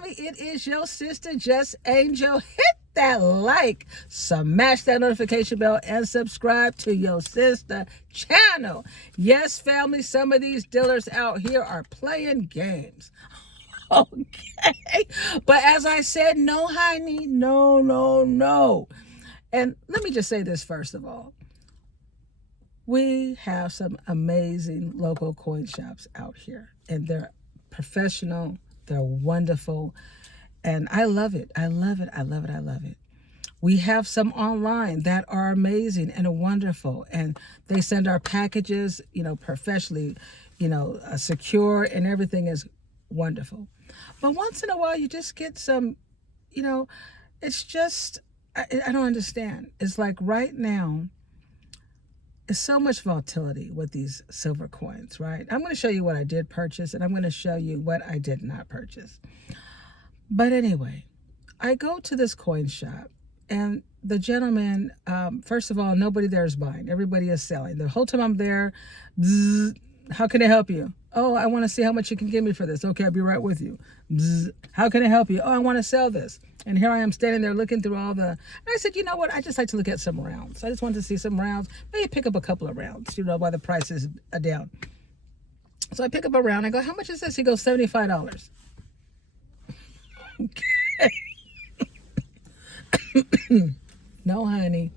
family, it is your sister, Just Angel. Hit that like, smash that notification bell, and subscribe to your sister channel. Yes, family, some of these dealers out here are playing games. Okay. But as I said, no, honey, no, no, no. And let me just say this first of all. We have some amazing local coin shops out here, and they're professional, they're wonderful, and I love it. I love it. I love it. I love it. We have some online that are amazing and wonderful, and they send our packages, professionally, secure, and everything is wonderful. But once in a while, you just get some, it's just, I don't understand. It's like right now, there's so much volatility with these silver coins, right? I'm going to show you what I did purchase, and I'm going to show you what I did not purchase. But anyway, I go to this coin shop, and the gentleman, first of all, nobody there is buying. Everybody is selling. The whole time I'm there, bzz, how can I help you? Oh, I want to see how much you can give me for this. Okay, I'll be right with you. Bzz, how can I help you? Oh, I want to sell this. And here I am standing there looking through all the... And I said, you know what? I just like to look at some rounds. I just wanted to see some rounds. Maybe pick up a couple of rounds, while the price is down. So I pick up a round. I go, how much is this? He goes, $75. Okay. No, honey.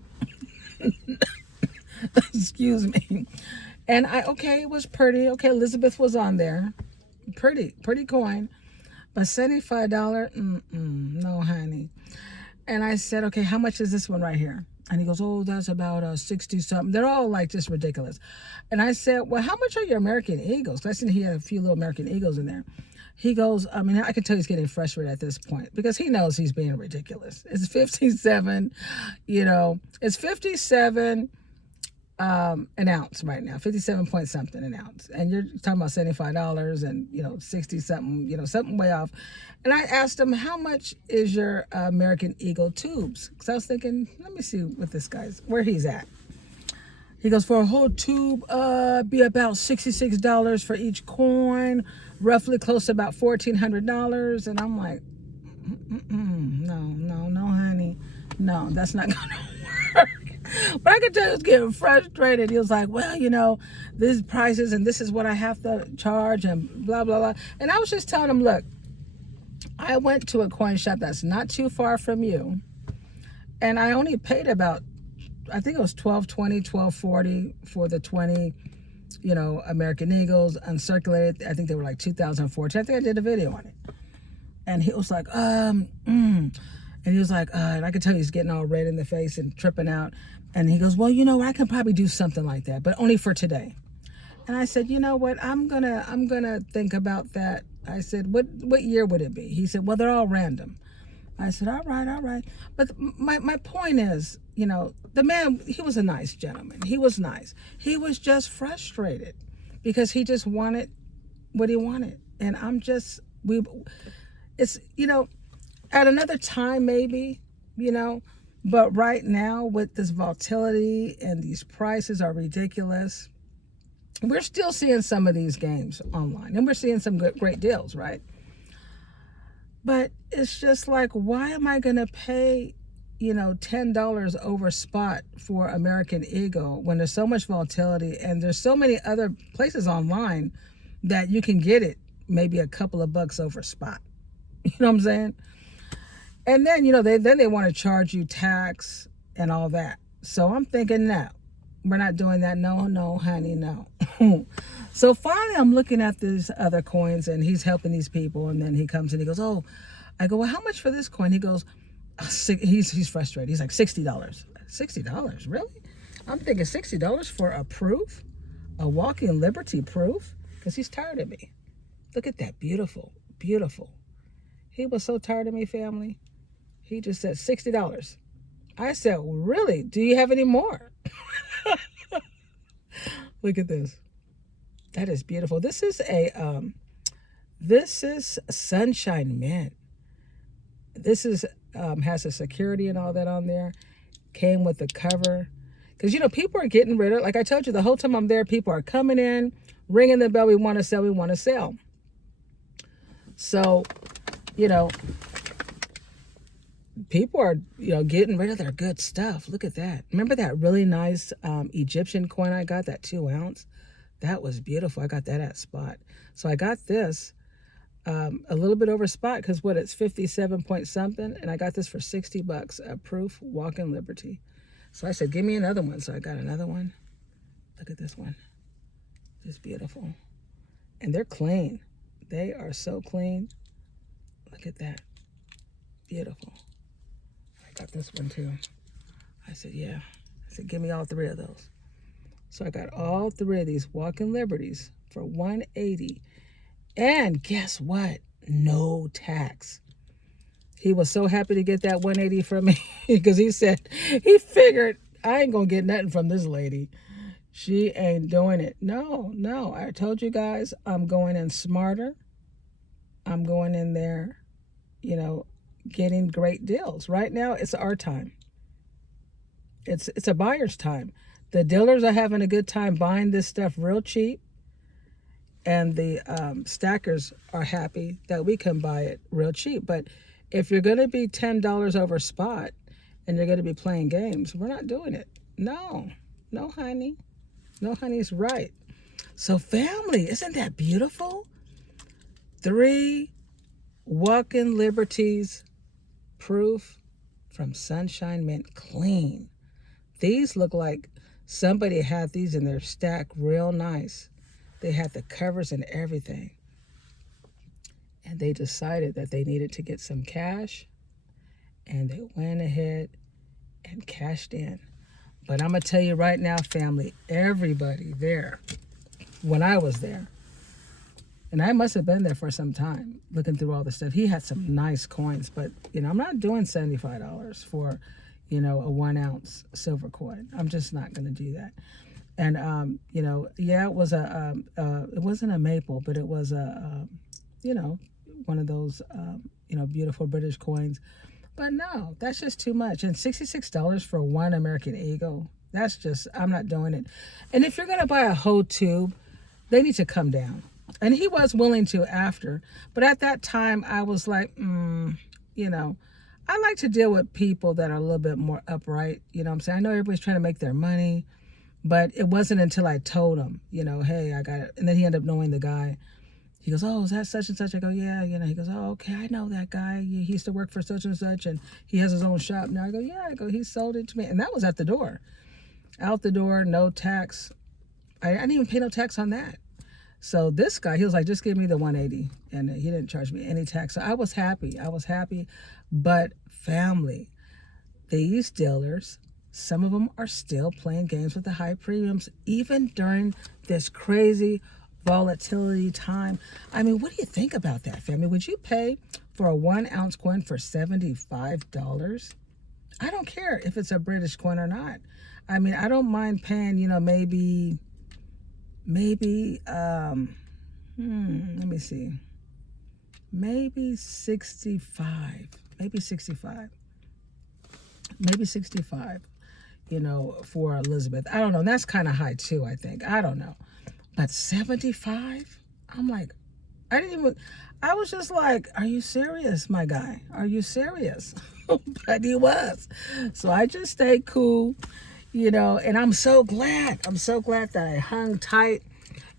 Excuse me. And it was pretty. Okay, Elizabeth was on there. Pretty coin. But $75, no, honey. And I said, okay, how much is this one right here? And he goes, oh, that's about 60 something. They're all like just ridiculous. And I said, well, how much are your American Eagles? Because I seen he had a few little American Eagles in there. He goes, I can tell he's getting frustrated at this point because he knows he's being ridiculous. It's 57, it's 57 an ounce right now, 57 point something an ounce. And you're talking about $75 and, 60 something, something way off. And I asked him, how much is your American Eagle tubes? Because I was thinking, let me see what this where he's at. He goes, for a whole tube, be about $66 for each coin, roughly close to about $1,400. And I'm like, no, honey. No, that's not going to work. But I could tell he was getting frustrated. He was like, well, these prices and this is what I have to charge and blah, blah, blah. And I was just telling him, look, I went to a coin shop that's not too far from you. And I only paid about, I think it was $12.20, $12.40 for the 20, American Eagles uncirculated. I think they were like 2014. I think I did a video on it. And he was like, And he was like, and I could tell he's getting all red in the face and tripping out. And he goes, well, I can probably do something like that, but only for today. And I said, you know what? I'm gonna think about that. I said, what year would it be? He said, well, they're all random. I said, all right. But my point is, the man, he was a nice gentleman. He was nice. He was just frustrated because he just wanted what he wanted. And it's, at another time maybe, but right now with this volatility and these prices are ridiculous, we're still seeing some of these games online and we're seeing some great deals, right? But it's just like, why am I going to pay, $10 over spot for American Eagle when there's so much volatility and there's so many other places online that you can get it maybe a couple of bucks over spot? You know what I'm saying? And then, they want to charge you tax and all that. So I'm thinking, no, we're not doing that. No, honey, no. So finally, I'm looking at these other coins and he's helping these people. And then he comes and he goes, oh, I go, well, how much for this coin? He goes, he's frustrated. He's like, $60. $60? Really? I'm thinking $60 for a proof, a walking liberty proof, because he's tired of me. Look at that. Beautiful. He was so tired of me, family. He just said $60. I said, really? Do you have any more? Look at this. That is beautiful. This is Sunshine Mint. This is has a security and all that on there. Came with the cover. Because, people are getting rid of, like I told you, the whole time I'm there, people are coming in, ringing the bell. We want to sell. So you know, people are, getting rid of their good stuff. Look at that. Remember that really nice Egyptian coin I got, that 2 ounce? That was beautiful. I got that at spot. So I got this a little bit over spot because it's 57 point something, and I got this for $60, a proof walk-in Liberty. So I said, give me another one. So I got another one. Look at this one. It's beautiful. And they're clean. They are so clean. Look at that. Beautiful. I got this one too. I said, yeah. I said, give me all 3 of those. So I got all 3 of these walk-in Liberties for $180. And guess what? No tax. He was so happy to get that $180 from me because he figured I ain't gonna get nothing from this lady. She ain't doing it. No. I told you guys I'm going in smarter. I'm going in there, getting great deals. Right now, it's our time. It's a buyer's time. The dealers are having a good time buying this stuff real cheap. And the stackers are happy that we can buy it real cheap. But if you're going to be $10 over spot and you're going to be playing games, we're not doing it. No, honey. No, honey's right. So family, isn't that beautiful? 3 walk-in Liberties, proof from Sunshine Mint, clean. These look like somebody had these in their stack real nice. They had the covers and everything. And they decided that they needed to get some cash. And they went ahead and cashed in. But I'm going to tell you right now, family, everybody there, when I was there, and I must have been there for some time, looking through all the stuff. He had some nice coins, but, I'm not doing $75 for, a 1 ounce silver coin. I'm just not going to do that. And, it was it wasn't a maple, but it was one of those, beautiful British coins. But no, that's just too much. And $66 for 1 American Eagle, I'm not doing it. And if you're going to buy a whole tube, they need to come down. And he was willing to after. But at that time, I was like, I like to deal with people that are a little bit more upright. You know what I'm saying? I know everybody's trying to make their money. But it wasn't until I told him, hey, I got it. And then he ended up knowing the guy. He goes, oh, is that such and such? I go, yeah. He goes, oh, okay, I know that guy. He used to work for such and such, and he has his own shop now. I go, yeah. He sold it to me. And that was at the door. Out the door, no tax. I didn't even pay no tax on that. So this guy, he was like, just give me the $180. And he didn't charge me any tax. So I was happy. But family, these dealers, some of them are still playing games with the high premiums, even during this crazy volatility time. I mean, what do you think about that, family? Would you pay for a 1 ounce coin for $75? I don't care if it's a British coin or not. I mean, I don't mind paying, maybe, let me see, maybe 65, for Elizabeth. I don't know. That's kind of high too, I think. I don't know. But 75? I'm like, I was just like, are you serious, my guy? Are you serious? But he was. So I just stayed cool, and I'm so glad that I hung tight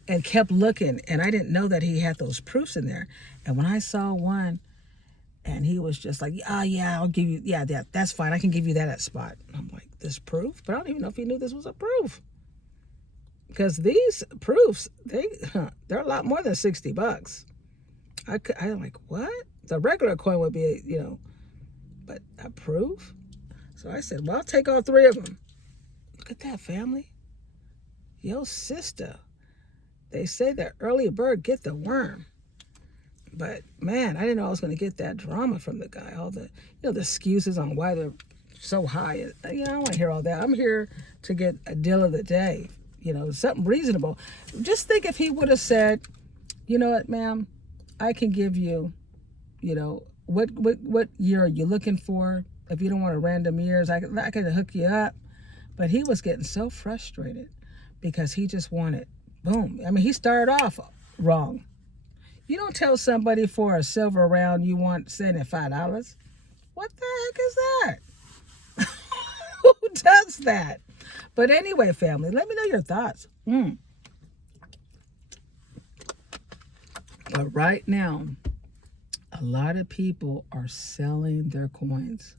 and kept looking. And I didn't know that he had those proofs in there. And when I saw one, and he was just like, oh, yeah, I'll give you, that's fine. I can give you that at spot. I'm like, this proof? But I don't even know if he knew this was a proof. Because these proofs, they're a lot more than $60. I'm like, what? The regular coin would be, but a proof? So I said, well, I'll take all 3 of them. Look at that, family. Yo, sister. They say that early bird get the worm. But, man, I didn't know I was going to get that drama from the guy. All the, the excuses on why they're so high. I don't want to hear all that. I'm here to get a deal of the day. Something reasonable. Just think if he would have said, you know what, ma'am, I can give you, what year are you looking for? If you don't want a random years, I could hook you up. But he was getting so frustrated because he just wanted, boom. I mean, he started off wrong. You don't tell somebody for a silver round you want $75. What the heck is that? Who does that? But anyway, family, let me know your thoughts. But right now, a lot of people are selling their coins.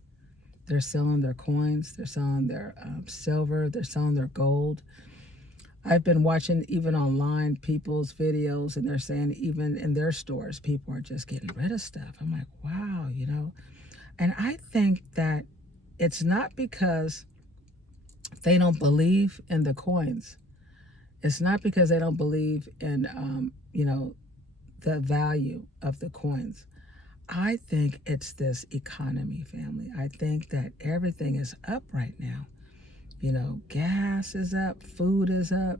They're selling their coins. They're selling their silver. They're selling their gold. I've been watching even online people's videos, and they're saying even in their stores, people are just getting rid of stuff. I'm like, wow, you know. And I think that it's not because they don't believe in the coins. It's not because they don't believe in, you know, the value of the coins. I think it's this economy, family. I think that everything is up right now. You know, gas is up, food is up,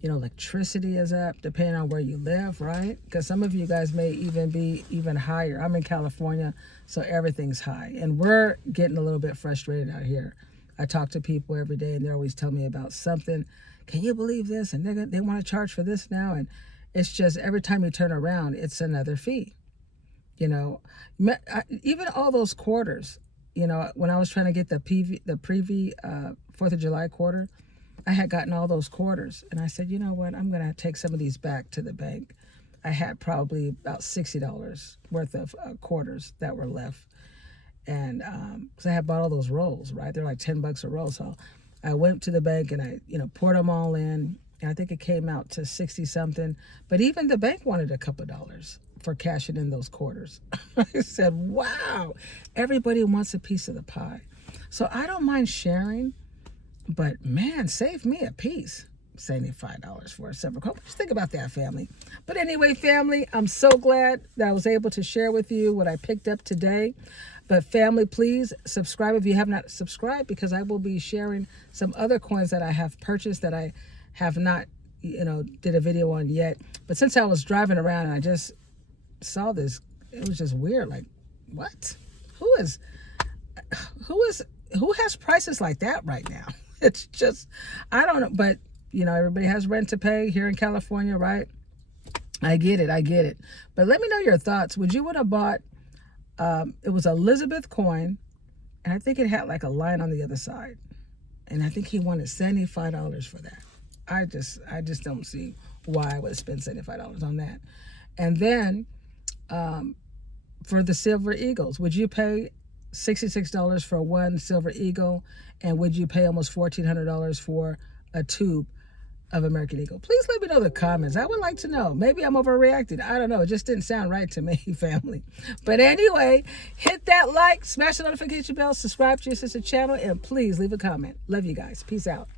you know, electricity is up, depending on where you live, right? Because some of you guys may even be even higher. I'm in California, so everything's high. And we're getting a little bit frustrated out here. I talk to people every day, and they're always telling me about something. Can you believe this? And they want to charge for this now. And it's just every time you turn around, it's another fee. You know, even all those quarters, you know, when I was trying to get the Preview 4th of July quarter, I had gotten all those quarters. And I said, you know what, I'm going to take some of these back to the bank. I had probably about $60 worth of quarters that were left. And because I had bought all those rolls, right? They're like $10 a roll. So I went to the bank and I, you know, poured them all in. And I think it came out to 60 something. But even the bank wanted a couple dollars for cashing in those quarters. I said, wow, everybody wants a piece of the pie. So I don't mind sharing, but man, save me a piece. $75 for a silver coin. Just think about that, family. But anyway, family, I'm so glad that I was able to share with you what I picked up today. But family, please subscribe if you have not subscribed, because I will be sharing some other coins that I have purchased that I have not, you know, did a video on yet. But since I was driving around and I just saw this, it was just weird. Like, what? Who has prices like that right now? It's just, I don't know. But you know, everybody has rent to pay here in California, right? I get it. But let me know your thoughts. Would you would have bought, it was Elizabeth coin, and I think it had like a line on the other side. And I think he wanted $75 for that. I just don't see why I would spend $75 on that. And then for the silver eagles, would you pay $66 for one silver eagle? And would you pay almost $1,400 for a tube of American Eagle? Please let me know in the comments. I would like to know. Maybe I'm overreacting. I don't know. It just didn't sound right to me, family. But anyway, hit that like, smash the notification bell, subscribe to your sister channel, and please leave a comment. Love you guys. Peace out.